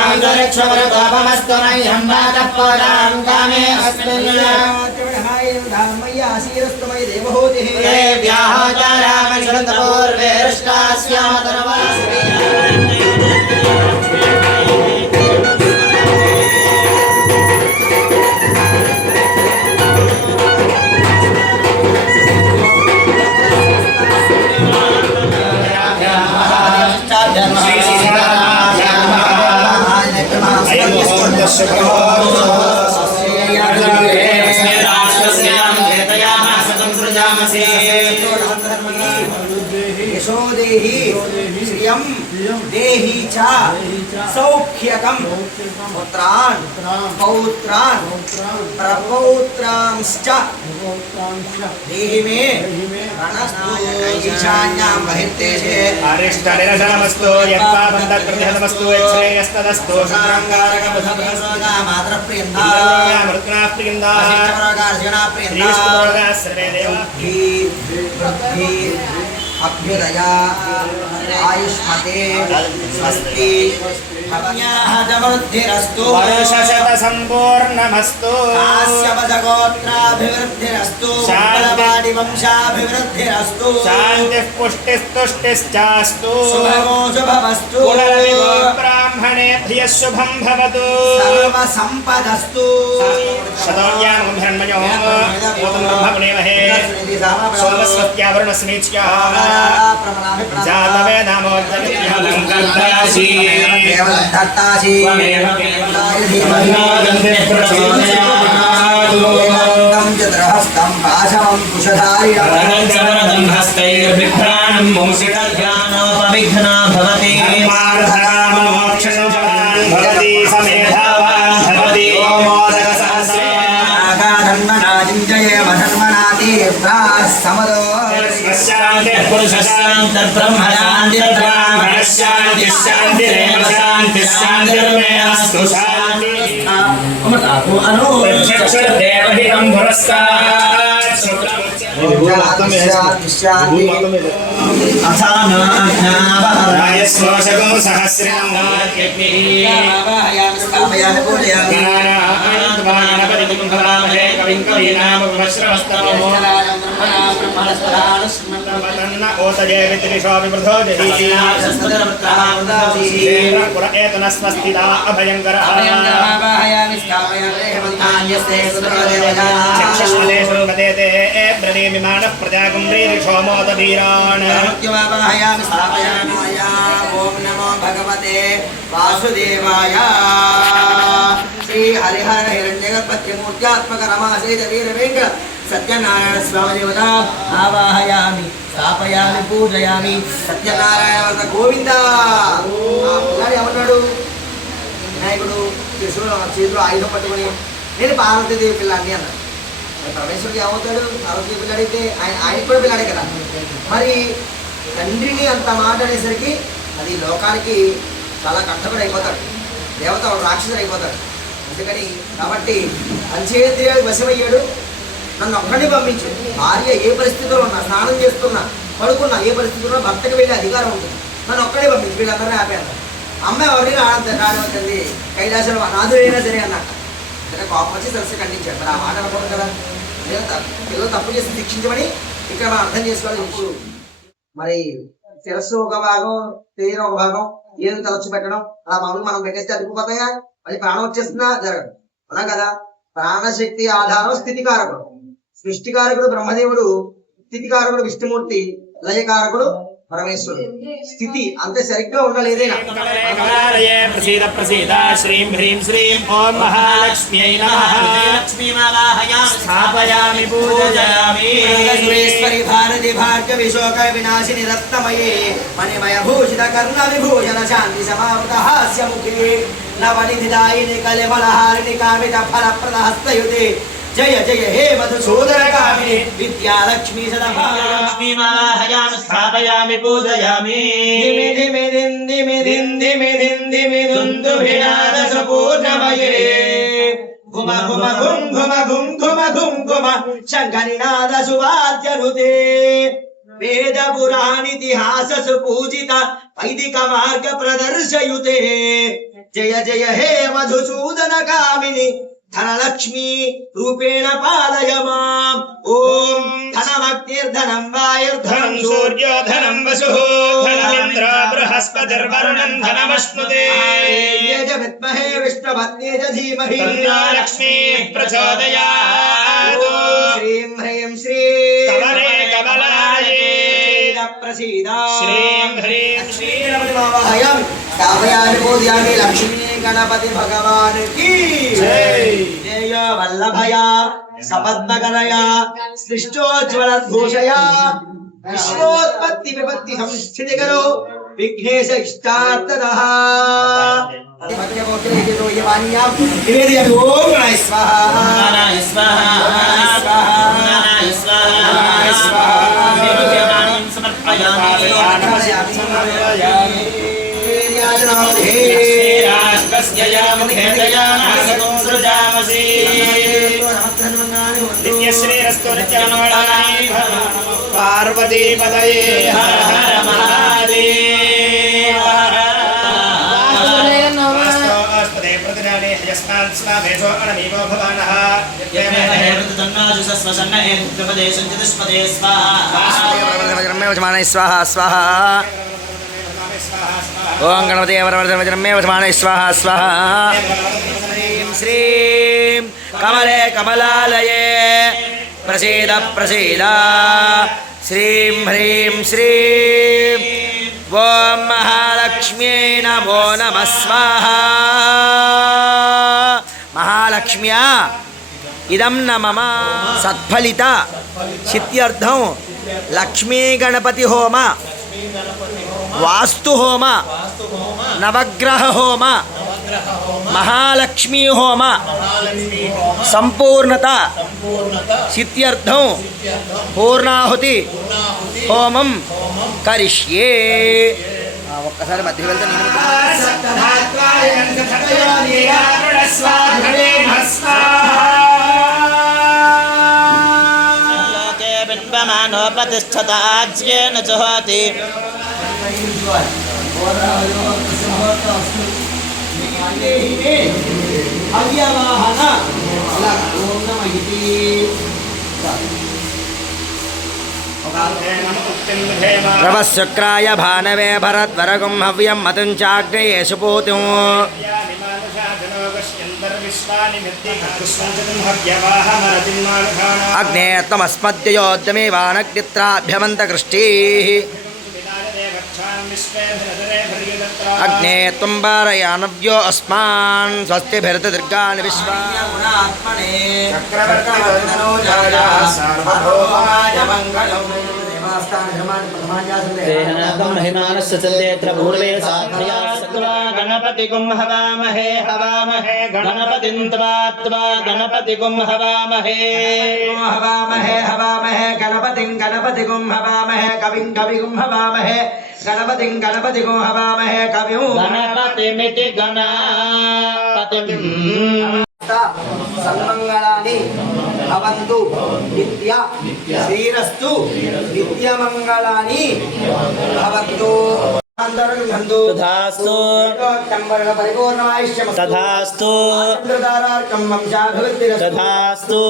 सुरक्षवरगोपमस्तु मह्यं वातः कामे अस्मिन् मय्या आसीरस्तु मयि देवहूतिः यशोदेहि श्रियं देहि च सौख्यकं पुत्रान् पौत्रान् प्रपौत्रांश्च देहि मे ईशान्यां बहिर्देशे अरिष्टनिरशनमस्तु यत्पापन्तकृतिहतमस्तु यच्छ्रेयस्तदस्तु शुक्राङ्गारकमधुभ्रसोगा मातरप्रियन्दा मृत्नाप्रियन्दा श्रीविष्णुवर्गा सर्वे देवा अभ्युदया आयुष्मते स्वस्ति भवन्याहतवृद्धिरस्तु वर्षशतसम्पूर्णमस्तु काश्यपदगोत्राभिवृद्धिरस्तु बलवाडि वंशाभिवृद्धिरस्तु शान्तिः पुष्टिस्तुष्टिश्चास्तु शुभमो शुभमस्तु ब्राह्मणेभ्यः शुभं भवतु सर्वसम्पदस्तु शतोऽन्यामोऽभिरण्मयो ओतं ब्रह्मपुनेमहे सोमस्वत्यावरुणस्मीच्याः जातवेदामोऽर्जयत्यहं कर्तासि दत्तासि चतुर्हस्तं पाशवं कुशधारिणं हस्तैर्बिभ्राणं मोक्षितज्ञानोपविघ्ना भवति भवति समेधावान् भवति धन्मना चिन्तये धन्मना तीर्थाः समदो शान्तिर्ब्रह्मशान्तिर्ब्राह्मणशान्तिः शान्तिरेव शान्तिर्मे ओम नमो भगवते वासुदेवाय श्री हरिहर हिरण्यगर्भस्य मूर्त्यात्मक रमासेज वीरवेंकट सत्यनारायण स्वामी देवता आवाहयामि स्थापयामि पूजयामि सत्यनारायण वर्ण गोविंद పిల్లాడు ఏమన్నాడు వినాయకుడు త్రిశూలం చేతిలో ఆయుధం పట్టుకుని నేను పార్వతీదేవి పిల్లాడిని అన్నాడు పరమేశ్వరుడు ఏమవుతాడు పార్వతీ పిల్లాడైతే ఆయనకు కూడా పిల్లాడే కదా మరి తండ్రిని అంత మాట అనేసరికి అది లోకానికి చాలా కష్టపడి అయిపోతాడు దేవత రాక్షసుడు అయిపోతాడు అందుకని కాబట్టి పంచేంద్రియాలు వశమయ్యాడు నన్ను ఒక్కడిని పంపించు భార్య ఏ పరిస్థితిలో ఉన్నా స్నానం చేస్తున్నా పడుకున్నా ఏ పరిస్థితిలో భర్తకు వెళ్ళే అధికారం ఉంటుంది నన్ను ఒక్కడే పంపించు వీళ్ళందరినీ ఆపేయాలి అమ్మాయి ఎవరిని రానివ్వద్దండి కైలాసంలో నాదుడైనా సరే అన్నట్ట సరే కోపం వచ్చి సరస్సు ఖండించాడు మరి ఆ మాట అనుకోవడం కదా పిల్లలు తప్పు చేసి శిక్షించమని ఇక్కడ మనం అర్థం చేసుకోవాలి ఇప్పుడు మరి శిరస్సు ఒక భాగం శరీరం ఒక భాగం ఏదో తలచి పెట్టడం అలా మామూలు మనం పెట్టేస్తే అతుకుపోతాయా అది ప్రాణం వచ్చేస్తుందా జరగదు అవునా కదా ప్రాణశక్తి ఆధారం స్థితికారకుడు సృష్టికారకుడు బ్రహ్మదేవుడు స్థితికారకుడు విష్ణుమూర్తి లయకారకుడు పరమేశ్వరుడు స్థితి అంతే సరిగ్గా ఉండలేదేనా ప్రసీద ప్రసీద శ్రీం హ్రీం శ్రీం ఓం మహాలక్ష్మ్యై నమః స్థాపయామి పూజయామి సురేశ్వరి భారతి భార్గవి శోక వినాశిని రత్నమయే మణిమయ భూషిత కర్ణ విభూషణ శాంతి సమావృత హాస్య ముఖే నవనిధిదాయిని కలిమలహారిణి కామిత ఫలప్రద హస్తయుతే जय जय हे मधुसूदन कामिनी विद्यालक्ष्मी सदालक्ष्मी मालाहयामि स्थापयामि पूजयामि धिमि धिमि धिमि दुन्दुभिनाद सपूर्णमये घुम घुम घुम घुम घुम घुम घुम घुम शङ्खनिनाद सुवाद्यनुते वेद पुराण इतिहास सुपूजित वैदिक मार्ग प्रदर्शयुते జయ జయ హే మధుసూదన కామిని ధనలక్ష్మి రూపేణ పాలయ మాం ఓం ధనమగ్నిర్ధనం వాయుర్ధనం సూర్యోధనం వసుః ధనమింద్రో బృహస్పతిర్వరుణం ధనమశ్నుతే విద్మహే విష్ణుపత్నే చ ధీమహి తన్నో లక్ష్మీ ప్రచోదయాత్ శ్రీం హ్రీం శ్రీ కమలే కమలాయే ప్రసీద శ్రీం హ్రీం శ్రీరమణిమావహయం స్థాపయామి పూజయామి లక్ష్మీ గణపతి భగవాన్ కీ జయ వల్లభయ సపద్మగణయ సృష్టోజ్వలద్భూషయ విశ్వోత్పత్తి విపత్తి సంస్థితికరో విఘ్నేశ ఇష్టార్థదః ఓం నాయ స్వాహా నారాయ స్వాహా నారాయ స్వాహా నారాయ స్వాహా సమర్పయామి రాష్ట్రస్య యాముఖేదయానాసకం సృజామసి నిత్యశ్రీరస్తు నిత్యమంగళాని పార్వతీపదయే హర హర మహాదేవ అస్తదే ప్రతినానే యస్మాన్ స్నావేషో అనమీవో భవానః స్వాహా స్వాహా ఓం గణపతి వరవర్ధమే వసమానై స్వాహా స్వాహా శ్రీం శ్రీం కమలే కమలాలయే ప్రసీద ప్రసీద శ్రీం హ్రీం శ్రీం ఓం మహాలక్ష్మ్యై నమో నమః స్వాహా మహాలక్ష్మ్యా ఇదం న మమ సత్ఫలిత సిద్ధ్యర్థం లక్ష్మీ గణపతి హోమ వాస్తు హోమ నవగ్రహ హోమ మహాలక్ష్మీ హోమ సంపూర్ణత సిద్ధ్యర్థం పూర్ణాహుతి హోమం కరిష్యే ఒక్కసారి మధ్య వెళ్తే ప్రతిష్ఠతాజ్యేన జహోతి రవశుక్రాయ భానవే భరద్వరగం హవ్యం మతం చాగ్నేయేషు పూతం అగ్నే త్వమస్మద్యోద్యమే వానగ్నిత్రాభ్యమంతకృష్టీ అగ్నే త్వం వారయానవ్యో అస్మాన్ స్వస్తిభిర్దీర్ఘాని విశ్వా గణపతిగుం హవామహే హవామహే గణపతిం త్వా గణపతిగుం హవామహే హవామహే హవామహే గణపతిం గణపతిగుం హవామహే కవిం కవిగుం హవామహే గణపతిం గణపతిగుం హవామహే కవిం గణపతిమితి గణపతిం సన్మంగళాని భవంతు నిత్య శ్రీరస్తు నిత్యమంగళాని భవంతు తథాస్తు పరిపూర్ణాయుష్యమస్తు తథాస్తు చంద్రధారార్కం వంశాభివృద్ధిరస్తు తథాస్తు